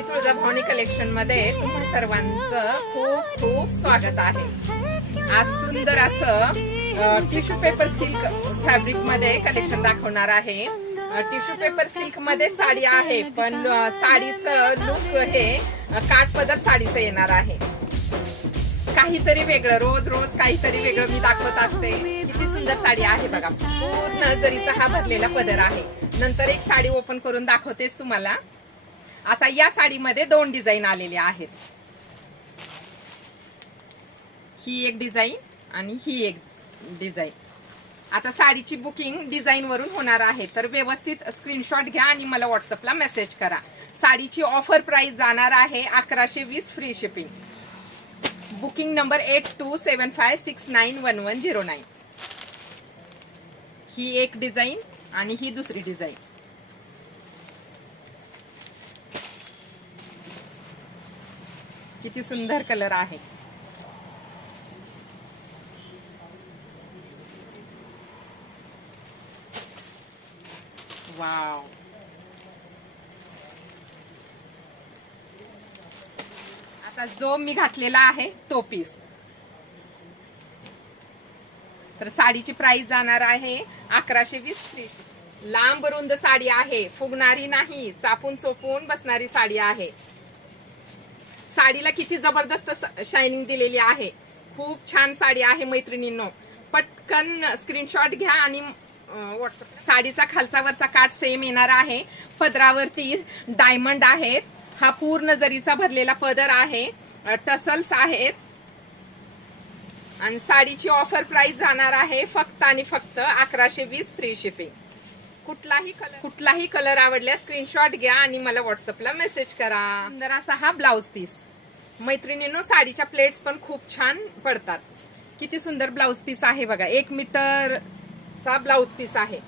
Shri Tuljabhavani collection मध्ये तुम्हा सर्वांचं खूप खूप स्वागत आहे। आज सुंदर असं टिश्यू पेपर सिल्क फॅब्रिक मध्ये कलेक्शन दाखवणार आहे। टिश्यू पेपर सिल्क मध्ये साडी आहे, पण साडीचं लुक हे काठपदर साडीचं येणार आहे। काहीतरी वेगळं, रोज रोज काहीतरी वेगळं मी दाखवत असते। किती सुंदर साडी आहे बघा, पूर्ण जरीचा हा भरलेला पदर आहे। नंतर एक साडी ओपन करून दाखवतेस तुम्हाला। आता या साडीमध्ये दोन डिझाईन आलेले आहेत, ही एक डिझाईन आणि ही एक डिझाईन। आता साडीची बुकिंग डिझाईन वरून होणार आहे, तर व्यवस्थित स्क्रीनशॉट घ्या आणि मला व्हॉट्सअपला मेसेज करा। साडीची ऑफर प्राइस जाणार आहे 1120 फ्री शिपिंग। Booking number 8275691109। ही एक डिझाईन आणि ही दुसरी डिझाईन। किती सुंदर कलर आहे। वाव, आता जो मी घातलेला आहे तो पीस, तर साडीची प्राइस जाणार आहे 1120 फ्री। लांब रुंद साडी आहे, फुगणारी नाही, चापून चोपून बसणारी साडी आहे। साडीला किती जबरदस्त शायनिंग दिलेली आहे, खूप छान साडी आहे मैत्रिणींनो। पटकन स्क्रीनशॉट घ्या आणि व्हॉट्सअप। साडीचा खालचा वरचा काठ सेम येणार आहे, पदरावरती डायमंड आहेत, हा पूर्ण जरीचा भरलेला पदर आहे, टसल्स आहेत आणि साडीची ऑफर प्राइस जाणार आहे फक्त आणि फक्त 1120 फ्री शिपिंग। कुठलाही कलर आवडल्यास स्क्रीनशॉट घ्या आणि मला व्हॉट्सअपला मेसेज करा। सुंदर असा हा ब्लाउज पीस मैत्रिणींनो, साडीच्या प्लेट्स पण खूप छान पडतात। किती सुंदर ब्लाउज पीस आहे बघा, 1 मीटरचा ब्लाउज पीस आहे।